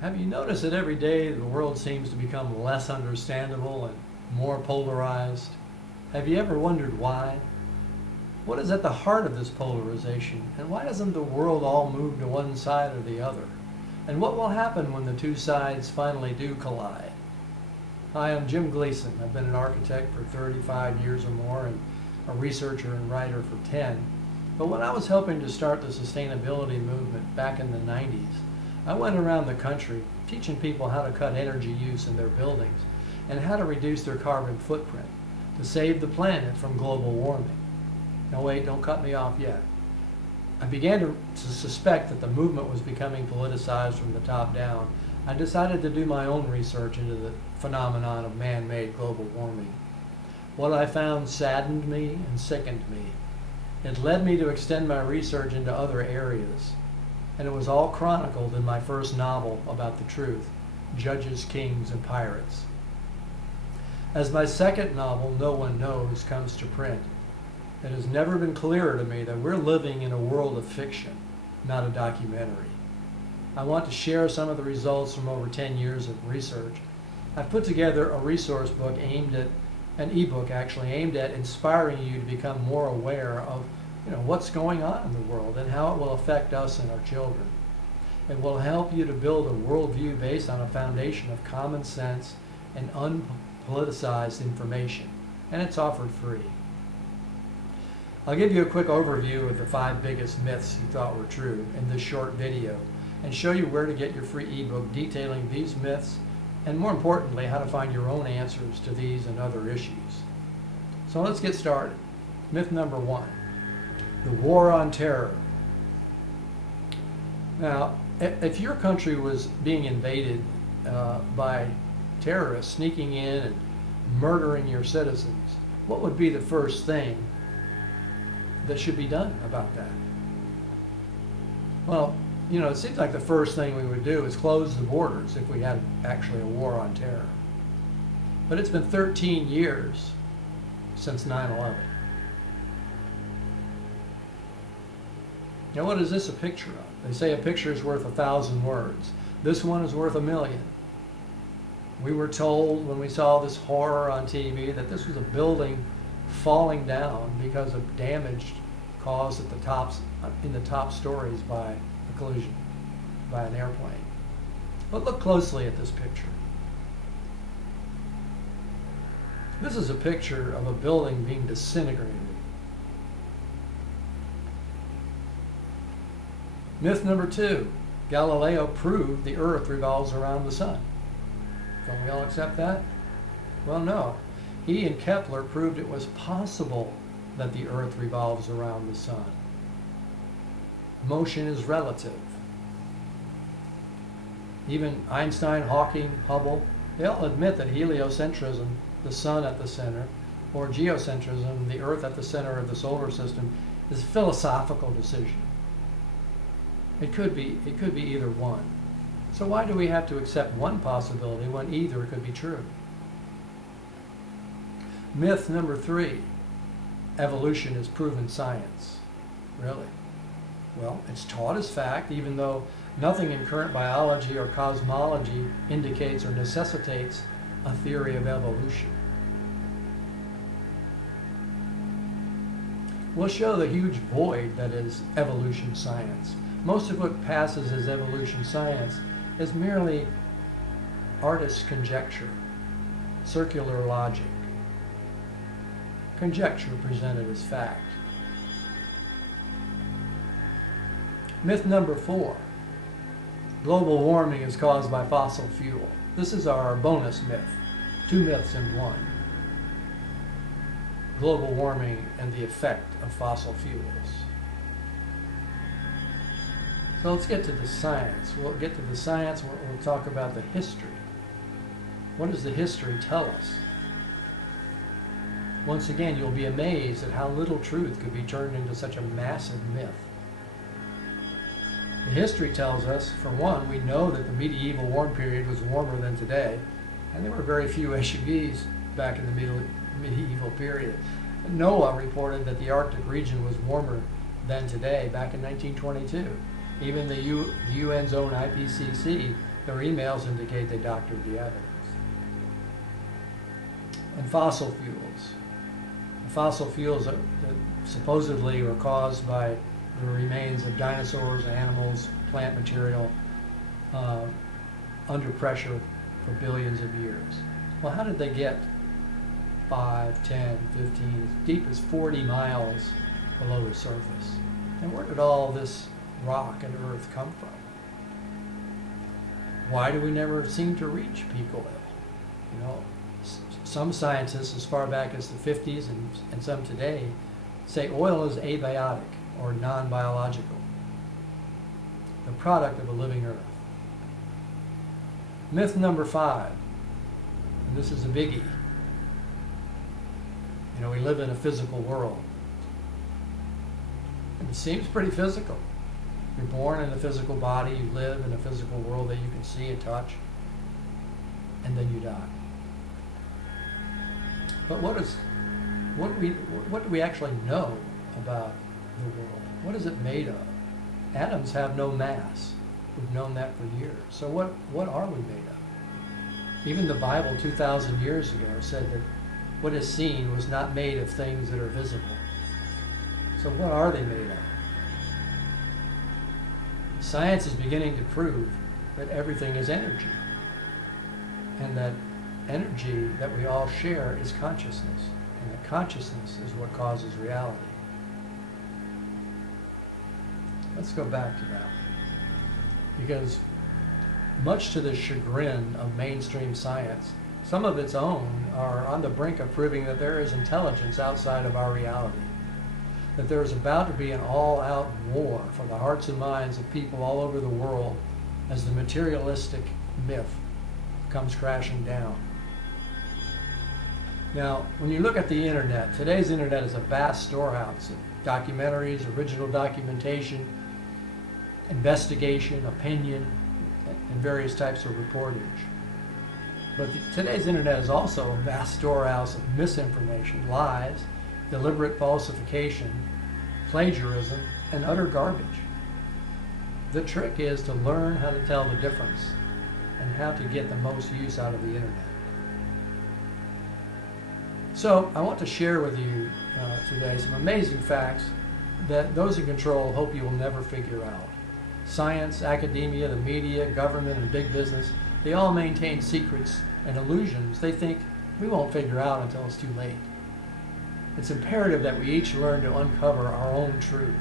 Have you noticed that every day the world seems to become less understandable and more polarized? Have you ever wondered why? What is at the heart of this polarization, and why doesn't the world all move to one side or the other? And what will happen when the two sides finally do collide? Hi, I'm Jim Gleason. I've been an architect for 35 years or more and a researcher and writer for 10. But when I was helping to start the sustainability movement back in the 90s, I went around the country teaching people how to cut energy use in their buildings and how to reduce their carbon footprint to save the planet from global warming. Now wait, don't cut me off yet. I began to suspect that the movement was becoming politicized from the top down. I decided to do my own research into the phenomenon of man-made global warming. What I found saddened me and sickened me. It led me to extend my research into other areas. And it was all chronicled in my first novel about the truth, Judges, Kings, and Pirates. As my second novel, No One Knows, comes to print, it has never been clearer to me that we're living in a world of fiction, not a documentary. I want to share some of the results from over 10 years of research. I've put together a resource book an eBook actually, aimed at inspiring you to become more aware of what's going on in the world and how it will affect us and our children. It will help you to build a worldview based on a foundation of common sense and unpoliticized information, and it's offered free. I'll give you a quick overview of the 5 biggest myths you thought were true in this short video and show you where to get your free ebook detailing these myths and, more importantly, how to find your own answers to these and other issues. So let's get started. Myth number 1. The war on terror. Now, if your country was being invaded by terrorists sneaking in and murdering your citizens, what would be the first thing that should be done about that? Well, it seems like the first thing we would do is close the borders if we had actually a war on terror. But it's been 13 years since 9/11. Now, what is this a picture of? They say a picture is worth 1,000 words. This one is worth 1,000,000. We were told when we saw this horror on TV that this was a building falling down because of damage caused in the top stories by a collision by an airplane. But look closely at this picture. This is a picture of a building being disintegrated. Myth number 2, Galileo proved the earth revolves around the sun. Don't we all accept that? Well, no. He and Kepler proved it was possible that the earth revolves around the sun. Motion is relative. Even Einstein, Hawking, Hubble, they all admit that heliocentrism, the sun at the center, or geocentrism, the earth at the center of the solar system, is a philosophical decision. It could be either one. So why do we have to accept one possibility when either could be true? Myth number 3, evolution is proven science. Really? Well, it's taught as fact, even though nothing in current biology or cosmology indicates or necessitates a theory of evolution. We'll show the huge void that is evolution science. Most of what passes as evolution science is merely artist's conjecture, circular logic, conjecture presented as fact. Myth number 4, global warming is caused by fossil fuel. This is our bonus myth, 2 myths in one. Global warming and the effect of fossil fuels. So let's get to the science. We'll get to the science, we'll talk about the history. What does the history tell us? Once again, you'll be amazed at how little truth could be turned into such a massive myth. The history tells us, for one, we know that the medieval warm period was warmer than today, and there were very few SUVs back in the medieval period. Noah reported that the Arctic region was warmer than today back in 1922. Even the UN's own IPCC Their emails indicate they doctored the evidence. And fossil fuels. The fossil fuels that supposedly were caused by the remains of dinosaurs, animals, plant material under pressure for billions of years. Well, how did they get 5, 10, 15, as deep as 40 miles below the surface? And where did all this rock and earth come from? Why do we never seem to reach peak oil? You know, some scientists as far back as the 50s and some today say oil is abiotic or non-biological, the product of a living earth. Myth number 5, and this is a biggie. You know, we live in a physical world. And it seems pretty physical. You're born in a physical body, you live in a physical world that you can see and touch, and then you die. But what do we actually know about the world? What is it made of? Atoms have no mass. We've known that for years. So what are we made of? Even the Bible 2,000 years ago said that what is seen was not made of things that are visible. So what are they made of? Science is beginning to prove that everything is energy, and that energy that we all share is consciousness, and that consciousness is what causes reality. Let's go back to that, because much to the chagrin of mainstream science, some of its own are on the brink of proving that there is intelligence outside of our reality, that there is about to be an all-out war for the hearts and minds of people all over the world as the materialistic myth comes crashing down. Now, when you look at the internet, today's internet is a vast storehouse of documentaries, original documentation, investigation, opinion, and various types of reportage. But today's internet is also a vast storehouse of misinformation, lies, deliberate falsification, plagiarism, and utter garbage. The trick is to learn how to tell the difference and how to get the most use out of the internet. So I want to share with you today some amazing facts that those in control hope you will never figure out. Science, academia, the media, government, and big business, they all maintain secrets and illusions they think we won't figure out until it's too late. It's imperative that we each learn to uncover our own truth,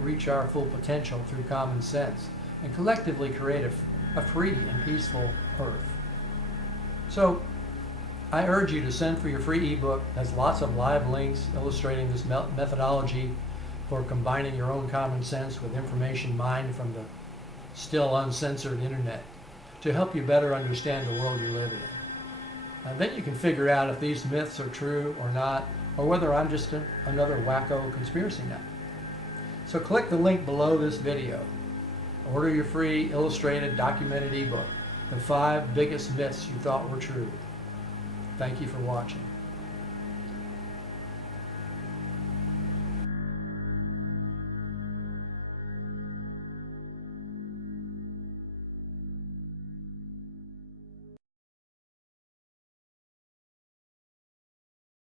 reach our full potential through common sense, and collectively create a free and peaceful earth. So I urge you to send for your free ebook. It has lots of live links illustrating this methodology for combining your own common sense with information mined from the still uncensored internet to help you better understand the world you live in. And then you can figure out if these myths are true or not, or whether I'm just another wacko conspiracy nut. So click the link below this video. Order your free illustrated documented ebook, The 5 Biggest Myths You Thought Were True. Thank you for watching.